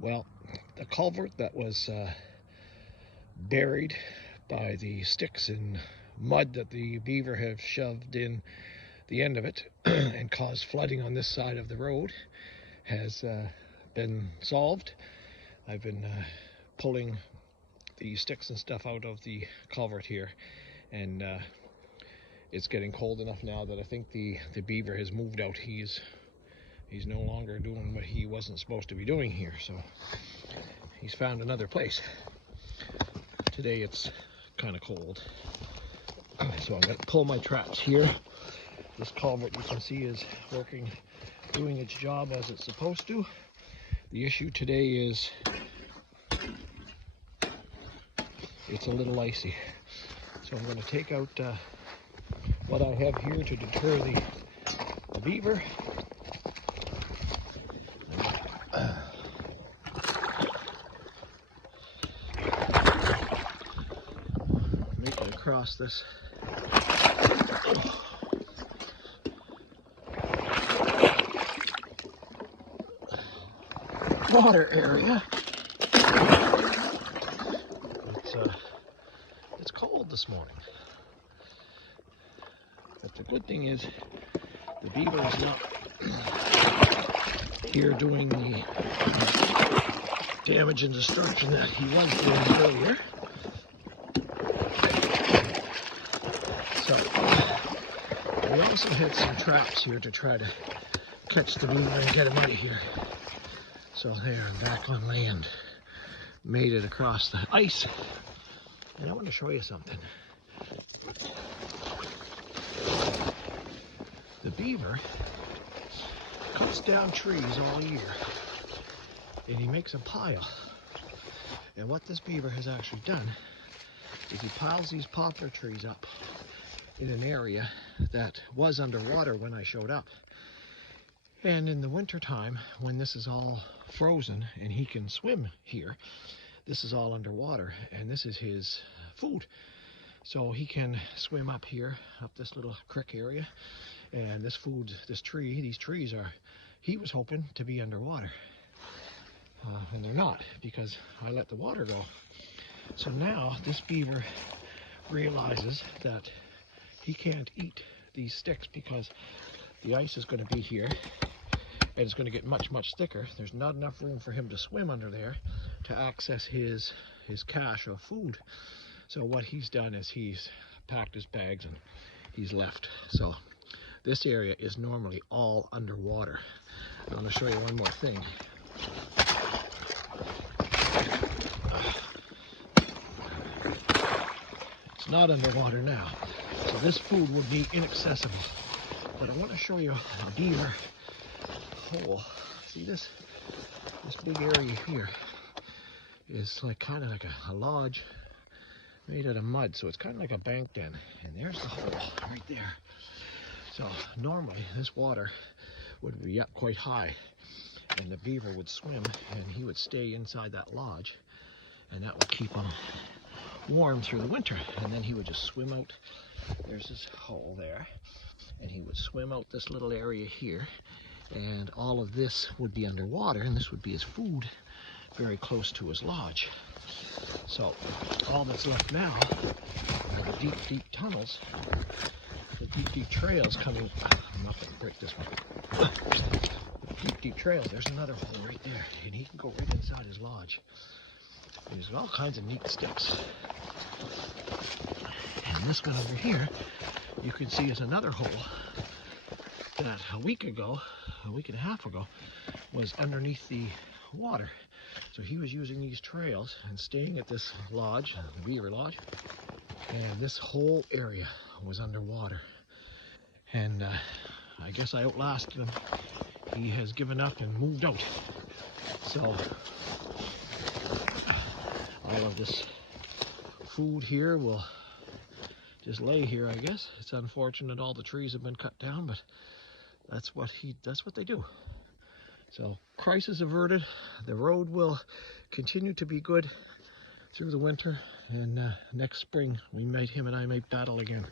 Well, the culvert that was buried by the sticks and mud that the beaver have shoved in the end of it and caused flooding on this side of the road has been solved. I've been pulling the sticks and stuff out of the culvert here, and it's getting cold enough now that I think the beaver has moved out. He's no longer doing what he wasn't supposed to be doing here, so he's found another place. Today it's kind of cold, so I'm going to pull my traps here. This culvert, you can see, is working, doing its job as it's supposed to. The issue today is it's a little icy, so I'm going to take out what I have here to deter the beaver. Make it across this water area. It's cold this morning, but the good thing is the beaver is not here doing the damage and destruction that he was doing earlier. So we also had some traps here to try to catch the beaver and get him out of here. So there, I'm back on land. Made it across the ice. And I want to show you something. The beaver cuts down trees all year, and he makes a pile. And what this beaver has actually done is he piles these poplar trees up in an area that was underwater when I showed up. And in the winter time, when this is all frozen and he can swim here, this is all underwater, and this is his food. So he can swim up here, up this little creek area, and this food, these trees are, he was hoping to be underwater. And they're not, because I let the water go. So now this beaver realizes that he can't eat these sticks because the ice is going to be here, and it's going to get much, much thicker. There's not enough room for him to swim under there to access his cache of food. So what he's done is he's packed his bags and he's left. So this area is normally all underwater. I want to show you one more thing. It's not underwater now, so this food would be inaccessible. But I want to show you a beaver hole. See this big area here is like kind of like a lodge made out of mud, so it's kind of like a bank den, and there's the hole right there. So normally this water would be up quite high, and the beaver would swim and he would stay inside that lodge, and that would keep him warm through the winter. And then he would just swim out. There's this hole there, and he would swim out this little area here, and all of this would be underwater, and this would be his food very close to his lodge. So all that's left now are the deep, deep tunnels, the deep, deep trails coming. I'm not going to break this one. The deep, deep trails. There's another hole right there, and he can go right inside his lodge. There's all kinds of neat sticks. And this one over here, you can see is another hole that a week and a half ago, was underneath the water. So he was using these trails and staying at this lodge, the Beaver Lodge, and this whole area was underwater. And I guess I outlasted him. He has given up and moved out. So all of this food here will just lay here, I guess. It's unfortunate all the trees have been cut down, but that's what they do. So crisis averted. The road will continue to be good through the winter, and next spring him and I may battle again.